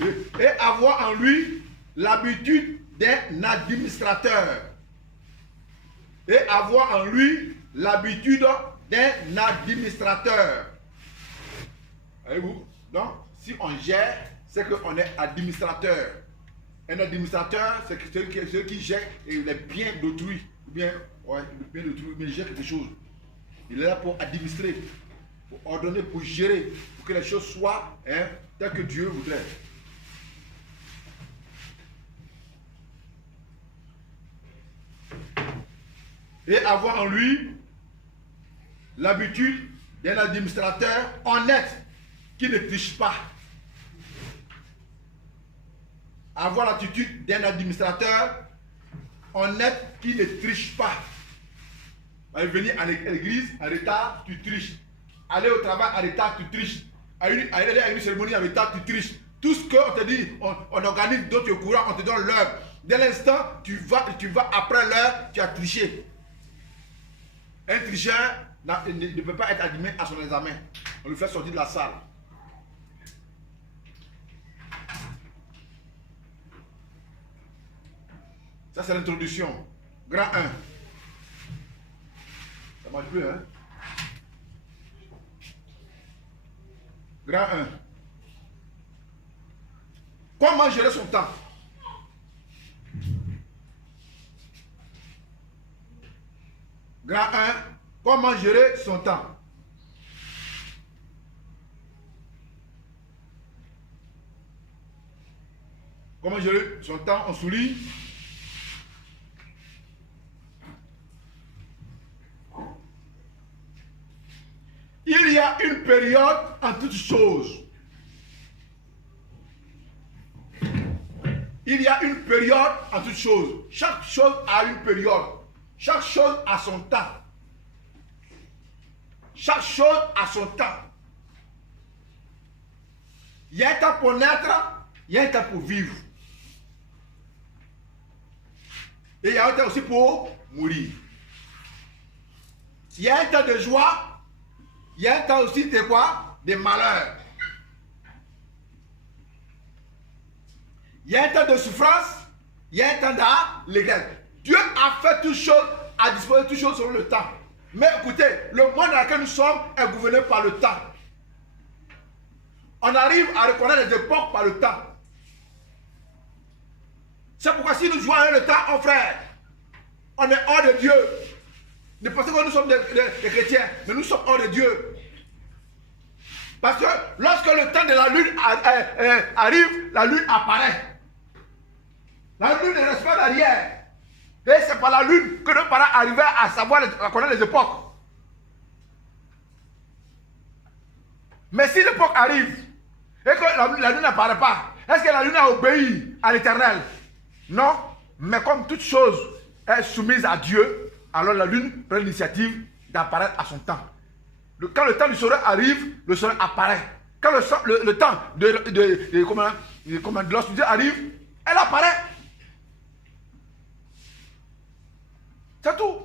et avoir en lui l'habitude d'un administrateur. Et avoir en lui l'habitude d'un administrateur. Voyez-vous? Donc, si on gère, c'est qu'on est administrateur. Un administrateur, c'est celui qui gère les biens d'autrui. Ou bien, ouais, les biens d'autrui, mais il gère quelque chose. Il est là pour administrer, pour ordonner, pour gérer, pour que les choses soient telles que Dieu voudrait. Et avoir en lui l'habitude d'un administrateur honnête qui ne triche pas. Avoir l'attitude d'un administrateur honnête qui ne triche pas. Venir à l'église en retard, tu triches. Aller au travail en retard, tu triches. Aller à une cérémonie en retard, tu triches. Tout ce qu'on te dit, on organise d'autres courants, on te donne l'heure. Dès l'instant, tu vas après l'heure, tu as triché. Un tricheur ne peut pas être admis à son examen. On le fait sortir de la salle. Ça, c'est l'introduction. Grand 1. Ça marche plus, hein? Grand 1. Comment gérer son temps? Grand 1. Comment gérer son temps? Comment gérer son temps? On souligne. Il y a une période en toutes choses. Il y a une période en toutes choses. Chaque chose a une période. Chaque chose a son temps. Chaque chose a son temps. Il y a un temps pour naître, il y a un temps pour vivre. Et il y a un temps aussi pour mourir. Il y a un temps de joie. Il y a un temps aussi de quoi? De malheur. Il y a un temps de souffrance. Il y a un temps d'allégresse. Dieu a fait toutes choses, a disposé toutes choses selon le temps. Mais écoutez, le monde dans lequel nous sommes est gouverné par le temps. On arrive à reconnaître les époques par le temps. C'est pourquoi si nous jouons avec le temps, oh frère, on est hors de Dieu. Ne pensez que nous sommes des chrétiens, mais nous sommes hors de Dieu. Parce que lorsque le temps de la lune arrive, la lune apparaît. La lune ne reste pas derrière. Et c'est par la lune que nos parents arrivaient à savoir, à connaître les époques. Mais si l'époque arrive et que la lune n'apparaît pas, est-ce que la lune a obéi à l'Éternel? Non. Mais comme toute chose est soumise à Dieu, alors la lune prend l'initiative d'apparaître à son temps. Quand le temps du soleil arrive, le soleil apparaît. Quand le temps de l'obscurité arrive, elle apparaît. C'est tout.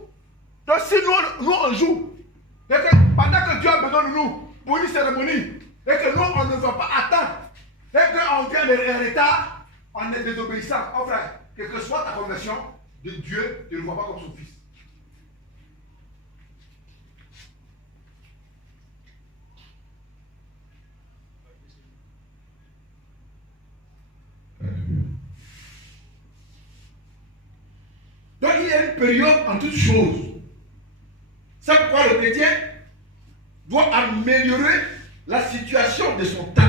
Donc si nous on joue, et que pendant que Dieu a besoin de nous pour une cérémonie, et que nous on ne va pas attendre, et qu'on vient de retard, on est désobéissant. Oh frère, quelle que soit ta conversion, de Dieu ne le voit pas comme son fils. Donc il y a une période en toutes choses. C'est pourquoi le chrétien doit améliorer la situation de son temps.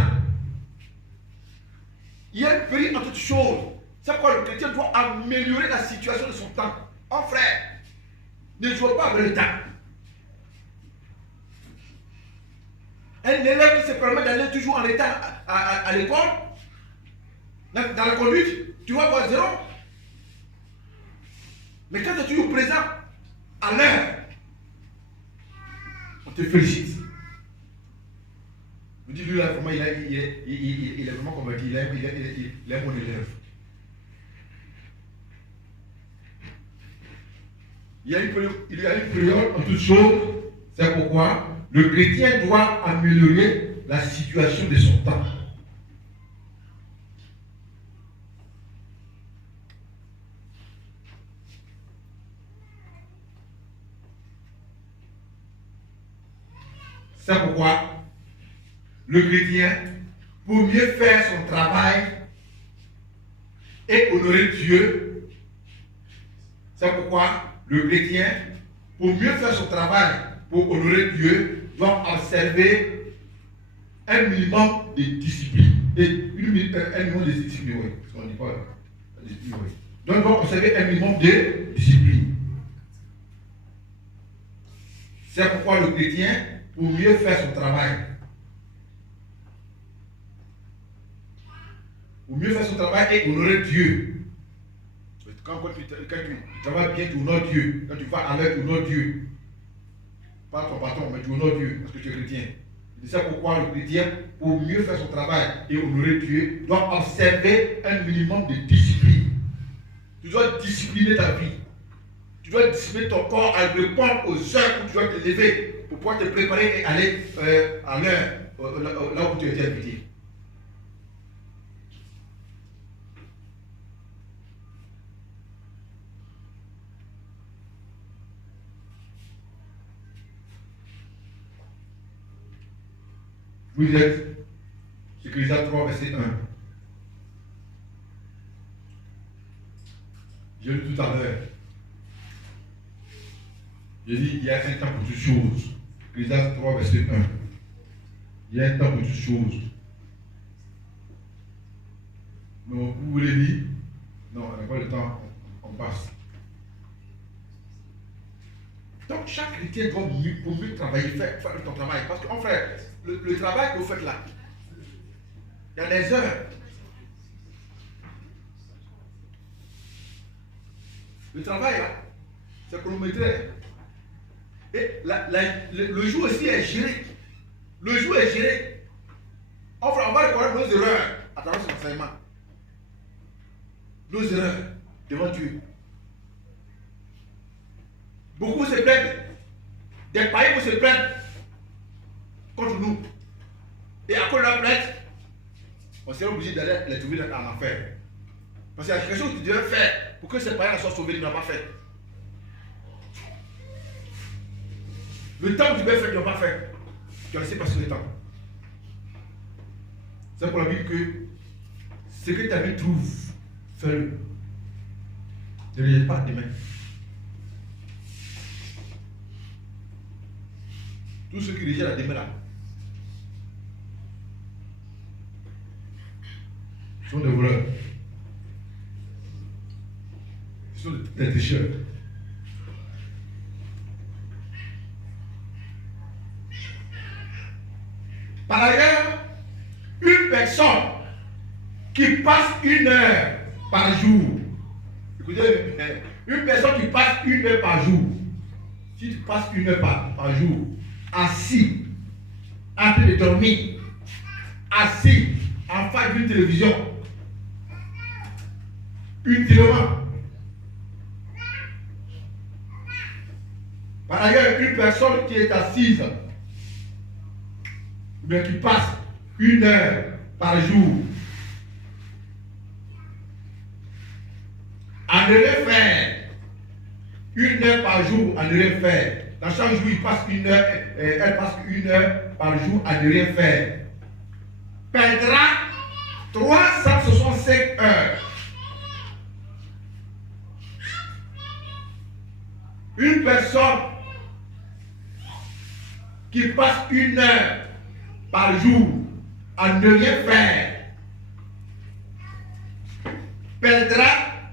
Il y a une période en toutes choses. C'est pourquoi le chrétien doit améliorer la situation de son temps. Oh frère, ne jouez pas avec le temps. Un élève qui se permet d'aller toujours en retard à l'école, dans la conduite, tu vas voir 0. Mais quand tu es toujours présent, à l'heure, on te félicite. On dit, lui là, vraiment, il est vraiment converti, il est un bon élève. Il y a une période en toutes choses, c'est pourquoi le chrétien doit améliorer la situation de son temps. C'est pourquoi le chrétien, pour mieux faire son travail et honorer Dieu, c'est pourquoi le chrétien, pour mieux faire son travail, pour honorer Dieu, doit observer un minimum de discipline. Un minimum de discipline, oui. On dit pas discipline, oui. Donc, il doit observer un minimum de discipline. C'est pourquoi le chrétien, pour mieux faire son travail, et honorer Dieu. Quand tu travailles bien, tu honores Dieu. Quand tu vas à l'heure, tu honores Dieu. Pas ton patron, mais tu honores Dieu parce que tu es chrétien. C'est pourquoi le chrétien, pour mieux faire son travail et honorer Dieu, doit observer un minimum de discipline. Tu dois discipliner ta vie. Tu dois discipliner ton corps à répondre aux heures où tu dois te lever pour pouvoir te préparer et aller à l'heure là où tu étais invité. Vous êtes sur Ecclésiaste 3, verset 1. J'ai lu tout à l'heure. J'ai dit, il y a un temps pour toutes choses. Ecclésiaste 3, verset 1. Il y a un temps pour toutes choses. Donc, vous voulez lire? Non, on n'a pas le temps, on passe. Donc, chaque chrétien doit mieux travailler, faire ton travail. Parce qu'en fait, le travail que vous faites là, il y a des heures. Le travail là, c'est chronométré. Et le jour aussi est géré. Le jour est géré. On va reconnaître nos erreurs à travers cet enseignement. Nos erreurs devant Dieu. Beaucoup se plaignent. Des païens se plaignent contre nous. Et à cause de la plainte, on serait obligé d'aller les trouver en enfer. Parce qu'il y a quelque chose que tu devais faire pour que ces païens soient sauvés, tu n'as pas fait. Le temps que tu devais faire, tu n'as pas fait. Tu as laissé passer le temps. C'est pour la Bible que ce que ta vie trouve, fais-le. Ne le laisse pas demain. Tous ceux qui rejettent la demain là sont des voleurs. Ils sont des tricheurs. Par ailleurs, une personne qui passe 1 heure par jour, écoutez, une personne qui passe 1 heure par jour, si tu passes 1 heure par jour, assis, en train de dormir, assis, en face d'une télévision, utilement. Par ailleurs, une personne qui est assise, ou bien qui passe 1 heure par jour, à ne rien faire, 1 heure par jour à ne rien faire. Dans chaque jour, il passe 1 heure, elle passe 1 heure par jour à ne rien faire. Perdra 365 heures. Une personne qui passe 1 heure par jour à ne rien faire perdra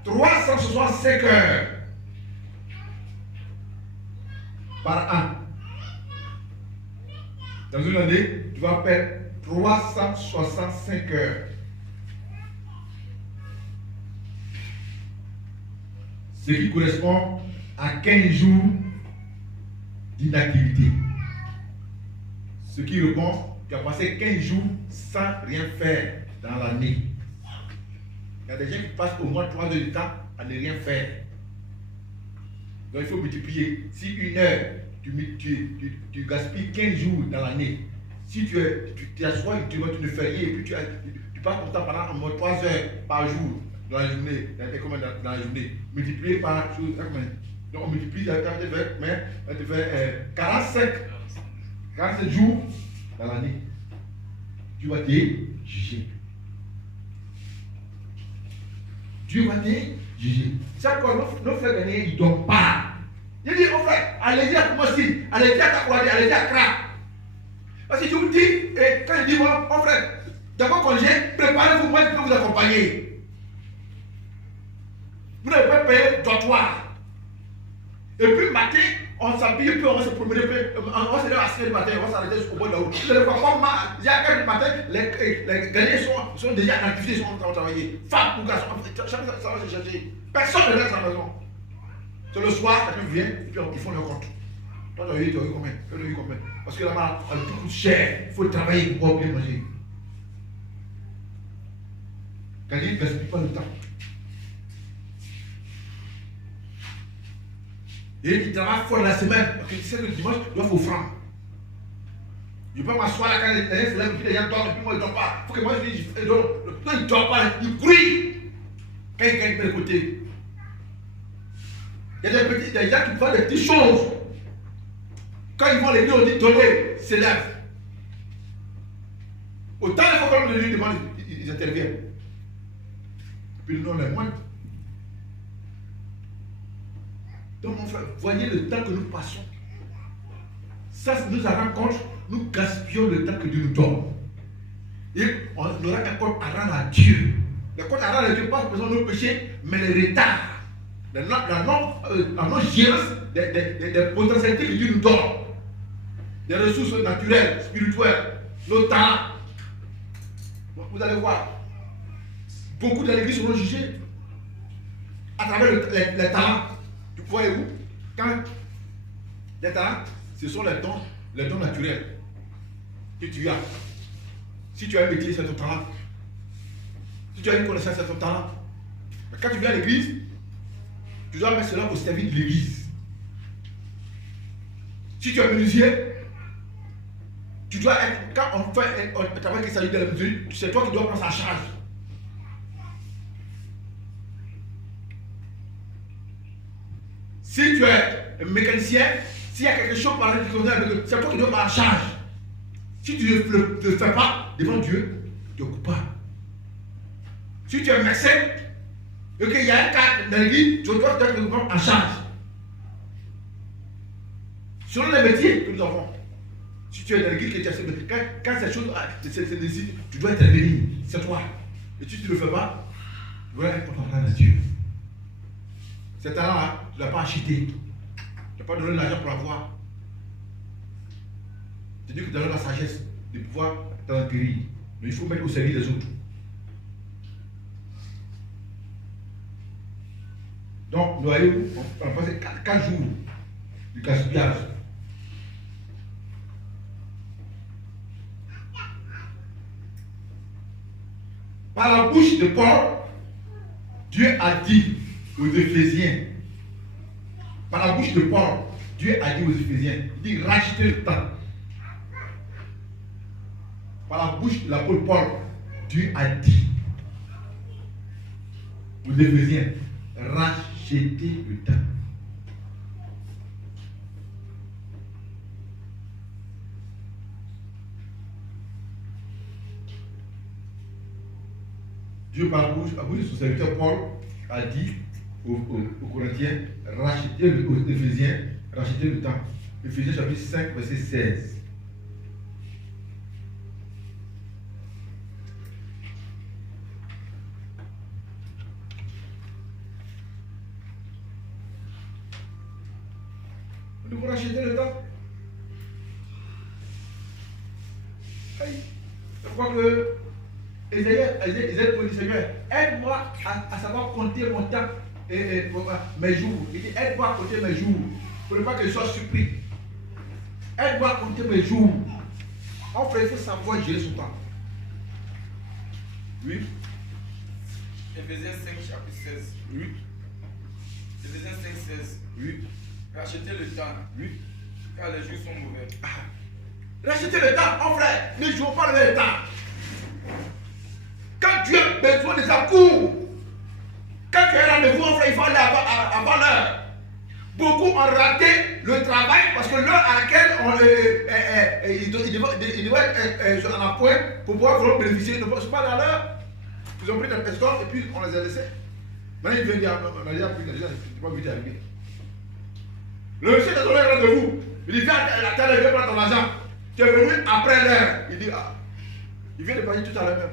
365 heures par an. Dans une année, tu vas perdre 365 heures. Ce qui correspond à 15 jours d'inactivité. Ce qui répond, tu as passé 15 jours sans rien faire dans l'année. Il y a des gens qui passent au moins 3 heures de temps à ne rien faire. Donc il faut multiplier. Si 1 heure, tu gaspilles 15 jours dans l'année. Si tu t'assois, tu ne fais rien et puis tu passes ton temps pendant au moins 3 heures par jour dans la journée, dans la journée, multiplié par jour. Donc on multiplie, mais elle te fait 45. 47 jours dans l'année. Dieu va te juger. Dieu va te juger. Chaque fois, nos frères ghanéens, ils ne dorment pas. Il dit, oh frère, allez-y à Koumassi, allez-y à Takwadi, allez-y à Kra. Parce que je vous dis, et quand je dis, mon frère, d'abord congé, préparez-vous, moi je peux vous accompagner. Vous n'avez pas payé le trottoir. Et puis matin, on s'habille, puis on va se promener, puis on va se lever à 6h du matin, on va s'arrêter au bord de la route. Il y a 4h du matin, les Ghanéens sont déjà actifs, ils sont en train de travailler. Femmes ou garçons, chacun ça va se chercher. Personne ne reste à la maison. C'est le soir, quelqu'un vient, et puis ils font leur compte. Toi, tu as eu combien? Tu as eu combien? Parce que là-bas, tout coûte cher. Il faut travailler pour pouvoir bien manger. Gagner ne gaspille pas le temps. Et il travaille fort la semaine, parce que tu sais que le dimanche, il doit faire offrande. Je ne peux pas m'asseoir là quand les gens se lèvent, puis les gens dorment, et puis moi, je ne dors pas. Il faut que moi, je dise, non, il ne dort pas, il crie. Quand il gagne de le côté. Il y a des gens qui font des petites choses. Quand ils vont à l'église, on dit donnez, s'élève. Autant il faut qu'on lui demande, ils interviennent. Puis nous, on est moins. Donc, mon frère, voyez le temps que nous passons. Ça nous en rend compte, nous gaspillons le temps que Dieu nous donne. Et on aura un compte à rendre à Dieu. Le compte à rendre à Dieu, pas besoin de nos péchés, mais les retards. La non-gérance des potentialités que Dieu nous donne. Des ressources naturelles, spirituelles, nos talents. Vous allez voir, beaucoup de l'église seront jugés à travers les talents. Voyez-vous, quand les talents, ce sont les dons naturels que tu as. Si tu as un métier, c'est ton talent. Si tu as une connaissance, c'est ton talent. Mais quand tu viens à l'église, tu dois mettre cela au service de l'église. Si tu es menuisier, tu dois être, quand on fait un travail qui s'agit de la menuiserie, c'est toi qui dois prendre sa charge. Si tu es mécanicien, s'il y a quelque chose par exemple, c'est toi qui dois prendre la charge. Si tu ne le fais pas devant Dieu, tu es coupable. Si tu es médecin, et qu'il y a un cas dans l'église, tu dois te prendre en charge. Selon les métiers que nous avons, si tu es dans l'église, quand ces choses se décident, tu dois intervenir. C'est toi. Et si tu ne le fais pas, voilà un compte à Dieu. Cet talent-là, tu ne l'as pas acheté. Tu n'as pas donné l'argent pour l'avoir. C'est Dieu qui te donne la sagesse de pouvoir t'enquérir. Mais il faut mettre au service des autres. Donc, nous voyons, on a passé 4 jours du gaspillage. Par la bouche de Paul, Dieu a dit aux Éphésiens, par la bouche de Paul, Dieu a dit aux Éphésiens, il dit rachetez le temps. Par la bouche de l'apôtre Paul, Dieu a dit aux Éphésiens, rachetez le temps. Dieu, par la bouche de son serviteur Paul, a dit aux Corinthiens, rachetez aux Éphésiens, rachetez le temps. Éphésiens chapitre 5, verset 16. Nous devons racheter le temps. Je crois que Isaïe pour dire, Seigneur, aide-moi à savoir compter mon temps et mes jours. Il dit, aide-moi à compter mes jours, pour ne pas que je sois surpris. Aide-moi à compter mes jours. En fait, il faut savoir gérer son temps. Oui. Éphésiens 5, chapitre 16. Oui. Éphésiens 5, 16. Oui. Rachetez le temps. Oui. Car les jours sont mauvais. Rachetez le temps, mon frère. Ne jouons pas le temps. Quand tu as besoin de ta cour, quand tu as un rendez-vous, mon frère, il faut aller avant l'heure. Beaucoup ont raté le travail parce que l'heure à laquelle il devait être en appoint pour pouvoir vraiment bénéficier. Ils ne sont pas dans l'heure. Ils ont pris des escortes et puis on les a laissés. Maintenant, il vient dire, on a déjà pris les gens, je n'ai pas vu d'arriver. Le monsieur t'a donné un rendez-vous. Il dit, viens à telle heure, viens prendre ton argent. Tu es venu après l'heure. Il dit, ah, il vient de parler tout à l'heure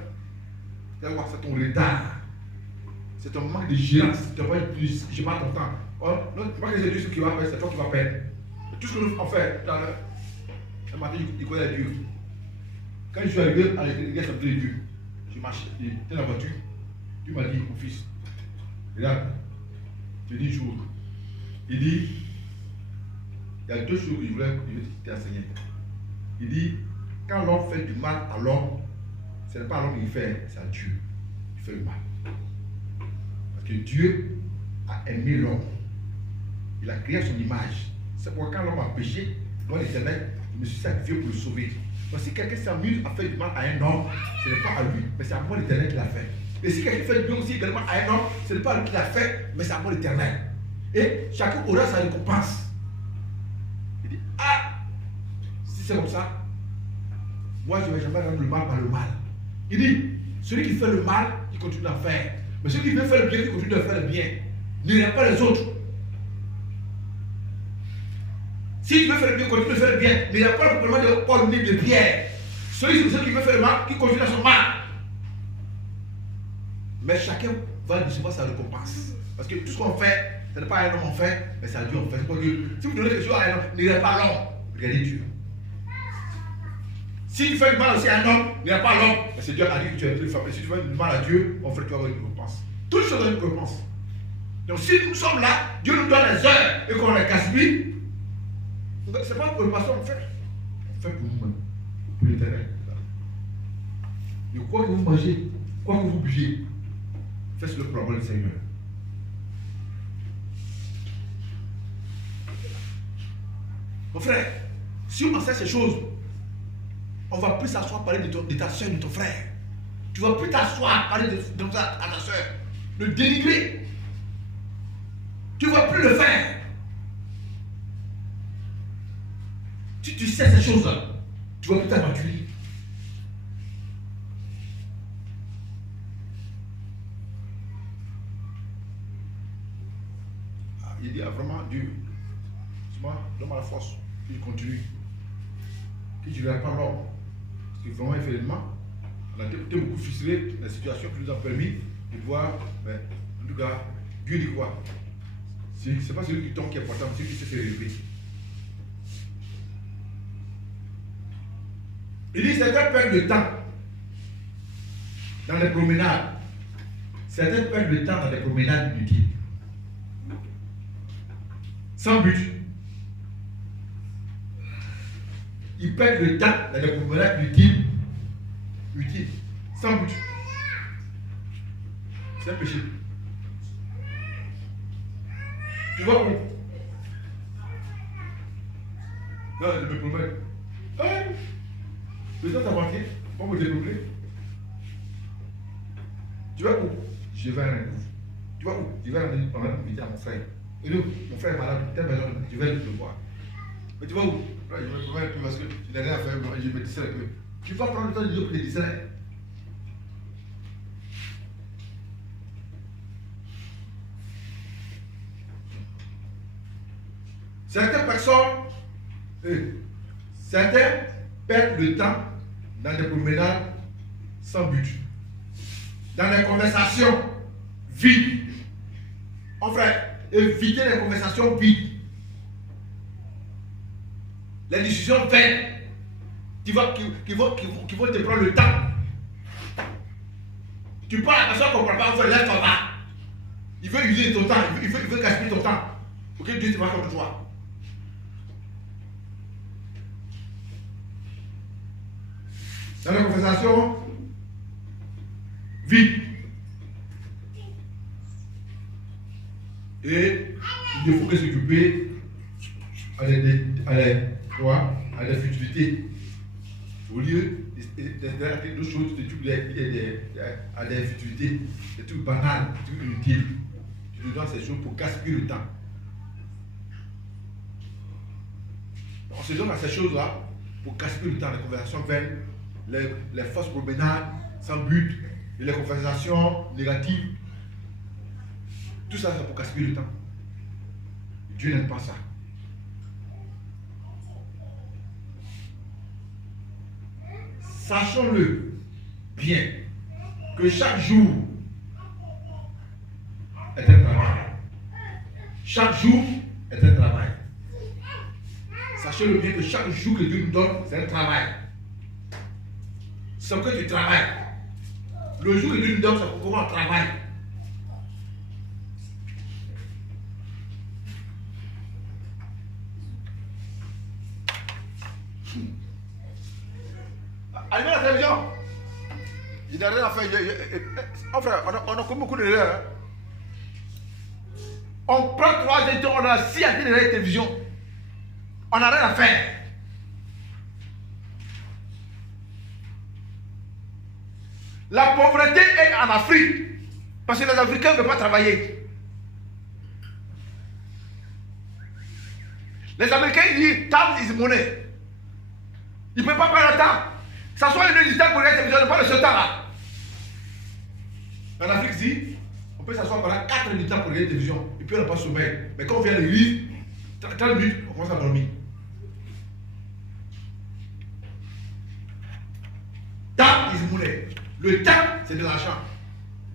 même. C'est ton retard. C'est ton manque de gérance. Tu n'as pas eu plus. Je n'ai pas ton temps. Oh, non, pas que j'ai dit ce qu'il va faire, c'est toi qui vas perdre. Tout ce que nous avons fait tout à l'heure, un matin, il connaît Dieu. Quand je suis arrivé à l'église de Dieu, je marchais, j'étais dans la voiture. Dieu m'a dit, mon fils, regarde, je dis une chose. Il dit, il y a deux choses que je voulais t'enseigner. Il dit, quand l'homme fait du mal à l'homme, ce n'est pas à l'homme qu'il fait, c'est à Dieu. Il fait le mal. Parce que Dieu a aimé l'homme. Il a créé à son image. C'est pourquoi quand l'homme a péché, moi l'Éternel, je me suis sacrifié pour le sauver. Donc si quelqu'un s'amuse à faire du mal à un homme, ce n'est pas à lui, mais c'est à moi l'Éternel qui l'a fait. Et si quelqu'un fait du bien aussi également à un homme, ce n'est pas à lui qui l'a fait, mais c'est à moi l'Éternel. Et chacun aura sa récompense. Il dit, ah, si c'est comme ça, moi je ne vais jamais rendre le mal par le mal. Il dit, celui qui fait le mal, il continue à faire. Mais celui qui veut faire le bien, il continue à faire le bien. Ne regarde pas les autres. Si tu veux faire le bien, continue de faire le bien. Mais il n'y a pas le problème de Paul ni de Pierre. Celui qui veut faire le mal, qui continue à son mal. Mais chacun va recevoir sa récompense. Parce que tout ce qu'on fait, ce n'est pas un homme en fait, mais c'est à Dieu en fait. Si vous donnez quelque chose à un homme, ne regardez pas l'homme, regardez Dieu. Si tu fais du mal aussi à un homme, ne regarde pas l'homme, mais c'est Dieu qui a dit que tu es une femme. Et si tu fais du mal à Dieu, on fait que tu avoir une récompense. Toutes choses ont une récompense. Donc si nous sommes là, Dieu nous donne les heures et qu'on les gaspille, ce n'est pas pour le pasteur qu'on fait. On fait pour nous-mêmes, pour l'Éternel. Et quoi que vous mangez, quoi que vous buvez, faites le problème du Seigneur. Mon frère, si on sait ces choses, on ne va plus s'asseoir parler de ta soeur, de ton frère. Tu ne vas plus t'asseoir parler de ta soeur, le dénigrer. Tu ne vas plus le faire. Si tu sais ces choses-là, tu ne vas plus t'aventurer. Il dit vraiment Dieu, donne-moi la force, qu'il continue, qu'il ne regarde pas l'homme. Parce que vraiment, effectivement, on a été beaucoup frustrés dans la situation qui nous a permis de voir, mais en tout cas, Dieu dit quoi? Ce n'est pas celui qui tombe qui est important, c'est celui qui sait se relever. Il dit certains perdent le temps dans les promenades. Certains perdent le temps dans les promenades inutiles. Sans but. Ils perdent le temps dans les promenades utiles. Sans but. C'est un péché. Tu vois où? Non, je me promets. Le temps t'appartient. Pour me développer. Tu vas où? Je vais à un rendez-vous. Tu vas où? Je vais pendant une visite à mon frère. Et nous, mon frère est malade, telle maison, je vais le voir. Mais tu vas où? Je me promets plus parce que je n'ai rien à faire, je me distrais un peu. Tu vas prendre le temps de Dieu pour te distraire. Certaines personnes, certains perdent le temps dans des promenades sans but, dans des conversations vides. En frère, évitez les conversations vides, les discussions vaines qui vont te prendre le temps. Tu parles à la personne qui ne comprend pas, on fait lève ton va. Il veut user ton temps, il veut gaspiller ton temps pour que Dieu te fasse contre toi. Dans la conversation vide. Et il ne faut que s'occuper à des futilités. Au lieu d'arrêter d'autres choses, à des futilités, des trucs banals, des trucs inutiles. Tu te donnes ces choses pour gaspiller le temps. On se donne à ces choses-là pour gaspiller le temps, les conversations vaines, les fausses promenades sans but, et les conversations négatives. Tout ça, c'est pour gaspiller le temps. Dieu n'aime pas ça. Sachons-le bien que chaque jour est un travail. Chaque jour est un travail. Sachez-le bien que chaque jour que Dieu nous donne, c'est un travail. C'est que tu travailles. Le jour que Dieu nous donne, c'est pour qu'on travaille. Allumez la télévision. Il n'y a rien à faire. Enfin, on a comme beaucoup d'erreurs. On prend 3 étoiles, on a 6 à la télévision. On n'a rien à faire. La pauvreté est en Afrique. Parce que les Africains ne veulent pas travailler. Les Américains ils disent time is money. Ils ne peuvent pas prendre le temps. Ça soit une du temps pour les télévisions, pas de ce temps-là. En Afrique, si, on peut s'asseoir pendant 4 minutes pour regarder la télévision, et puis on n'a pas sommeil. Mais quand on vient le lire, 30 minutes, on commence à dormir. Temps is money. Le temps, c'est de l'argent.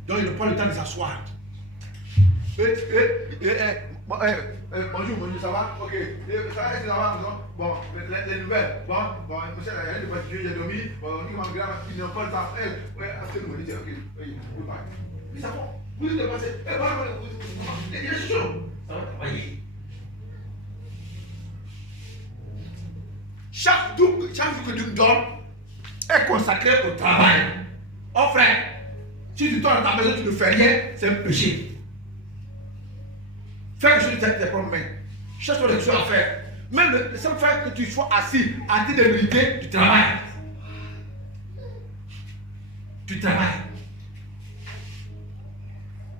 Donc il ne prend pas le temps de s'asseoir. Bonjour, ça va? Ok. Ça va? Bon, les nouvelles. Bon, monsieur, il y a des particuliers, j'ai dormi. Bon, ils n'ont pas le temps. Oui, absolument. Ok, oui, mais ça va. Vous êtes dépassé. Il y a chaud. Ça va travailler. Chaque jour que tu me donnes est consacré au travail. Oh frère, si tu tournes dans ta maison, tu ne fais rien, c'est un péché. Fais quelque chose de tes propres mains. Cherche-toi des choses à faire. Même le seul fait que tu sois assis en train de méditer, tu travailles. Tu travailles.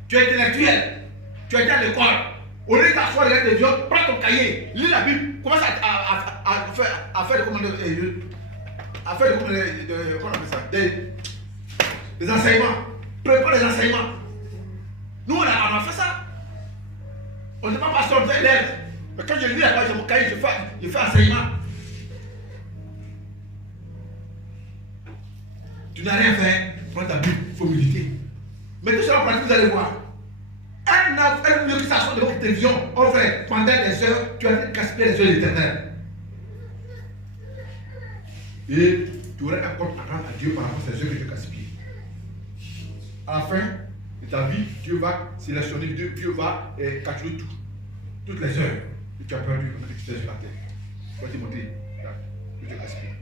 Tu es intellectuel. Tu es à l'école. Au lieu d'asseoir les télévision, prends ton cahier, lis la Bible, commence à faire des enseignements. Prépare les enseignements. Nous, on a fait ça. On n'est pas pasteur, on est élève. Mais quand je lis la page de mon cahier, je fais enseignement. Tu n'as rien fait, prends ta Bible, il faut méditer. Mais tout ça en pratique, vous allez voir. Un lieu qui s'assoit devant la télévision, on fait pendant des heures, tu as gaspillé les heures de l'éternel. Et tu aurais un compte à rendre à Dieu par rapport à ces heures que tu as gaspillées. À la fin de ta vie, Dieu va sélectionner, Dieu va calculer tout. Toutes les heures que tu as perdu pendant que tu étais sur la terre. Il va te montrer que tu as gaspillé.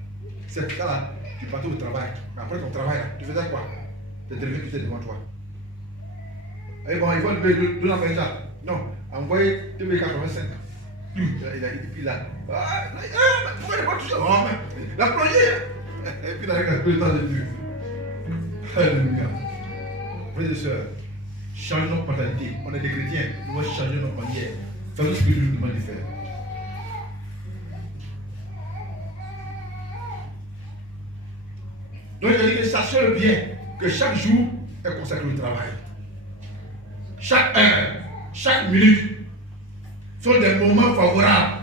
C'est cas-là, tu partais au travail. Mais après ton travail, tu faisais quoi? Tu es télévision qui était devant toi. Et bon, il va lever deux ans ça. Non, envoyer TV85. Il a dit, puis là. Pourquoi il n'est pas touché? La plongée. Et puis là, il a pris le temps de Dieu. Alléluia. Frères et sœurs, changeons notre mentalité. On est des chrétiens, nous devons changer notre manière. Faisons ce que Dieu nous demande de faire. Donc, il dit que sachez bien que chaque jour est consacré au travail. Chaque heure, chaque minute sont des moments favorables